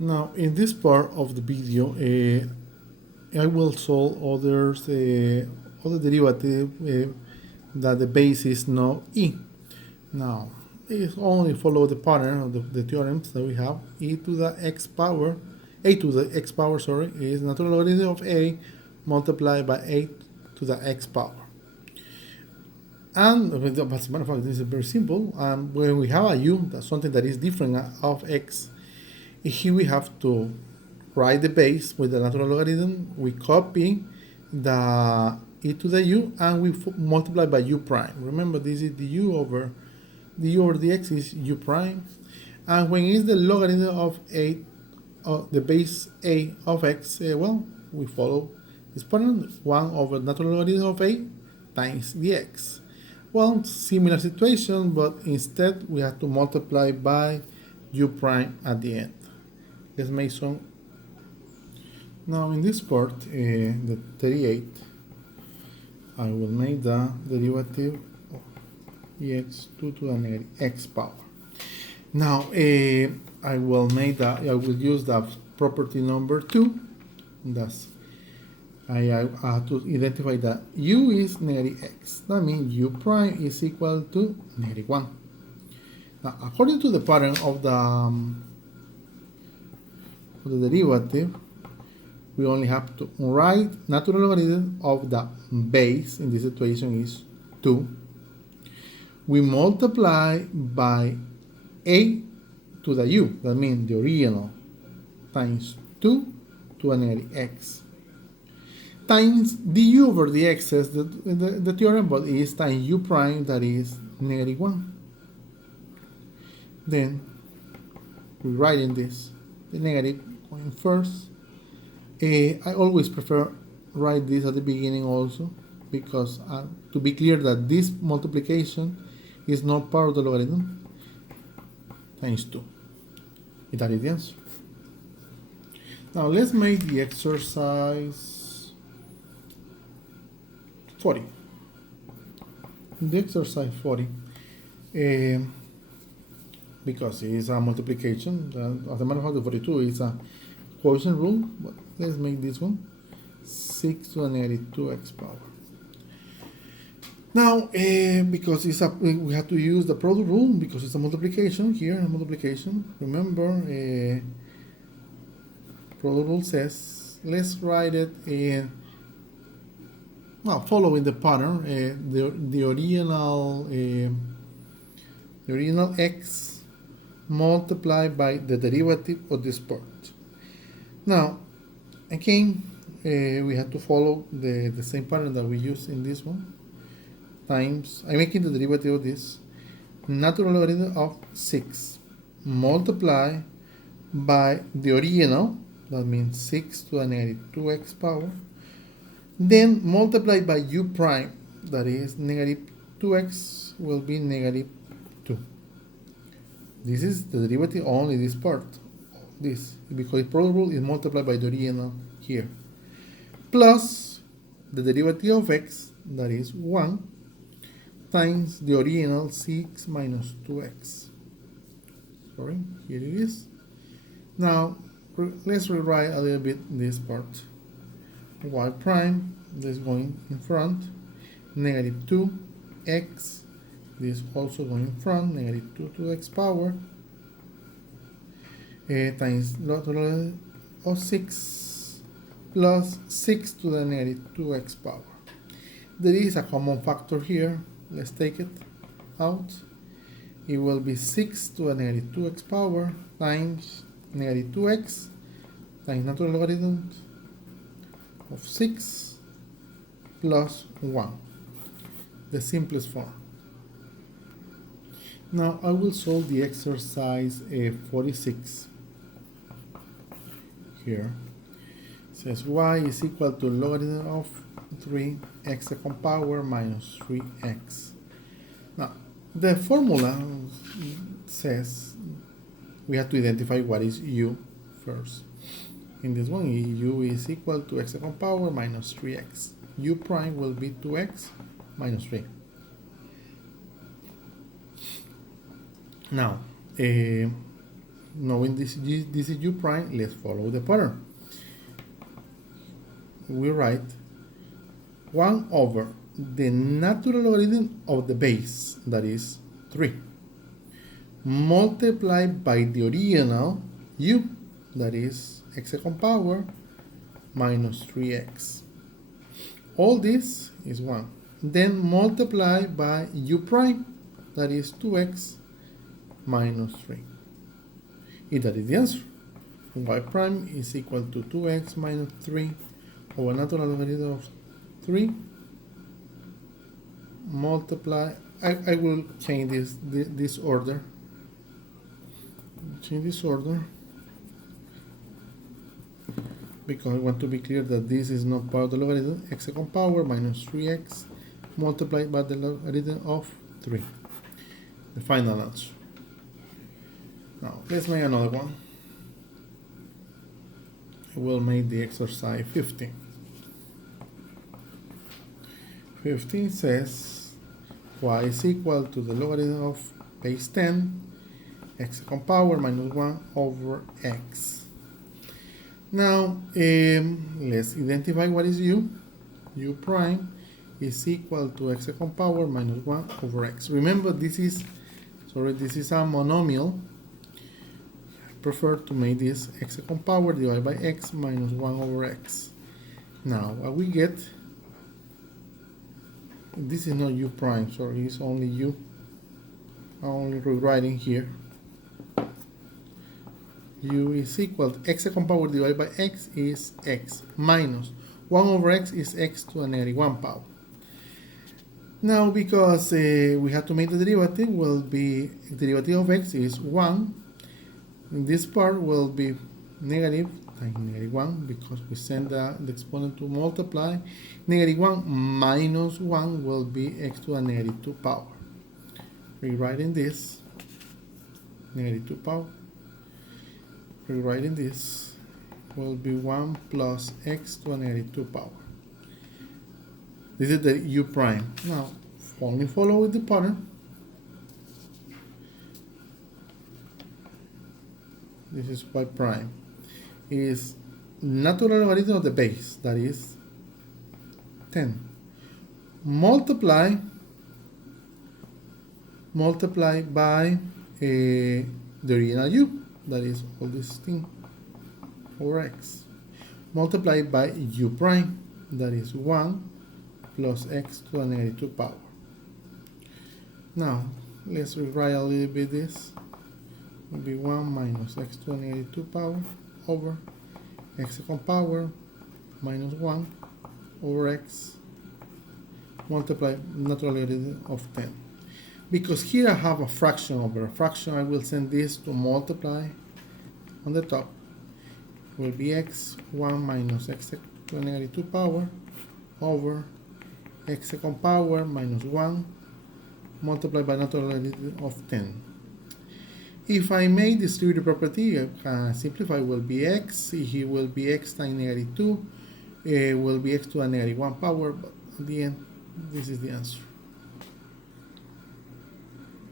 Now, in this part of the video, I will solve other derivative that the base is no e. Now, it only follow the pattern of the theorems that we have. E to the x power, a to the x power, sorry, is natural logarithm of a multiplied by a to the x power. And as a matter of fact, this is very simple. When we have a u, that's something that is different of x, here we have to write the base with the natural logarithm. We copy the e to the u and we multiply by u prime. Remember, this is the u over the x is u prime. And when it's the logarithm of a, the base a of x, well, we follow this pattern, 1 over natural logarithm of a times the x. Well, similar situation, but instead we have to multiply by u prime at the end. Let's make some. Now in this part, the 38, I will make the derivative of x2 to the negative x power. Now I will use the property number 2. Thus, I have to identify that u is negative x. That means u prime is equal to negative 1. Now, according to the pattern of the derivative, we only have to write natural logarithm of the base, in this situation is 2. We multiply by a to the u, that means the original, times 2 to a negative x, times du over the x is the theorem, but is times u prime, that is negative 1. Then we write in this, the negative going first. I always prefer write this at the beginning also, because to be clear that this multiplication is not part of the logarithm, times 2. That is the answer. Now let's make the exercise 40. The exercise 40, because it is a multiplication, as a matter of fact, the 42 is a quotient rule, but let's make this one 6 to the negative 2x power. Now, because we have to use the product rule because it's a multiplication here, a multiplication. Remember, product rule says, let's write it in, well, following the pattern, the original x multiplied by the derivative of this part. Now, again, we have to follow the same pattern that we use in this one, times, I'm making the derivative of this, natural logarithm of 6 multiply by the original, that means 6 to the negative 2x power, then multiply by u prime, that is negative 2x will be negative 2. This is the derivative only this part, this, because the product rule is multiplied by the original here, plus the derivative of x, that is 1, times the original 6 minus 2x. Sorry, here it is. Now, let's rewrite a little bit this part. Y prime, this going in front, negative 2x, this also going in front, negative 2 to x power, times log of 6 plus 6 to the negative 2x power. There is a common factor here. Let's take it out. It will be 6 to the negative 2x power times negative 2x times natural logarithm of 6 plus 1, the simplest form. Now I will solve the exercise 46 here. It says y is equal to logarithm of 3x second power minus 3x. Now the formula says we have to identify what is u first. In this one, u is equal to x second power minus 3x. U prime will be 2x minus 3. Now, knowing this is u prime, let's follow the pattern. We write 1 over the natural logarithm of the base, that is 3, multiplied by the original u, that is x second power minus 3x. All this is 1. Then multiply by u prime, that is 2x minus 3. And that is the answer. Y prime is equal to 2x minus 3 over natural logarithm of 3 multiply. I will change this order. Change this order because I want to be clear that this is not part of the logarithm. X second power minus 3x multiplied by the logarithm of 3. The final answer. Now let's make another one. I will make the exercise 15. 15 says y is equal to the logarithm of base 10 x second power minus 1 over x. Now let's identify what is u. U prime is equal to x second power minus 1 over x. Remember, this is a monomial. I prefer to make this x second power divided by x minus 1 over x. Now what we get, this is not u prime, sorry, it's only u. I'm only rewriting here. U is equal to x second power divided by x is x minus 1 over x is x to the negative 1 power. Now because we have to make the derivative, will be derivative of x is 1. In this part will be negative times negative 1 because we send the exponent to multiply. Negative 1 minus 1 will be x to the negative 2 power. Rewriting this, negative 2 power. Rewriting this will be 1 plus x to the negative 2 power. This is the u prime. Now only follow with the pattern. This is y prime. Is natural logarithm of the base, that is 10. Multiply by the original u, that is all this thing over x. Multiply by u prime, that is 1 plus x to the negative 2 power. Now let's rewrite a little bit this. It will be 1 minus x to the negative 2 power over x second power minus 1 over x multiply natural logarithm of 10. Because here I have a fraction over a fraction, I will send this to multiply on the top. It will be x 1 minus x to the negative 2 power over x second power minus 1 multiplied by natural logarithm of 10. If I make distributive property, simplify, will be x, here will be x times negative 2, will be x to the negative 1 power, but at the end, this is the answer.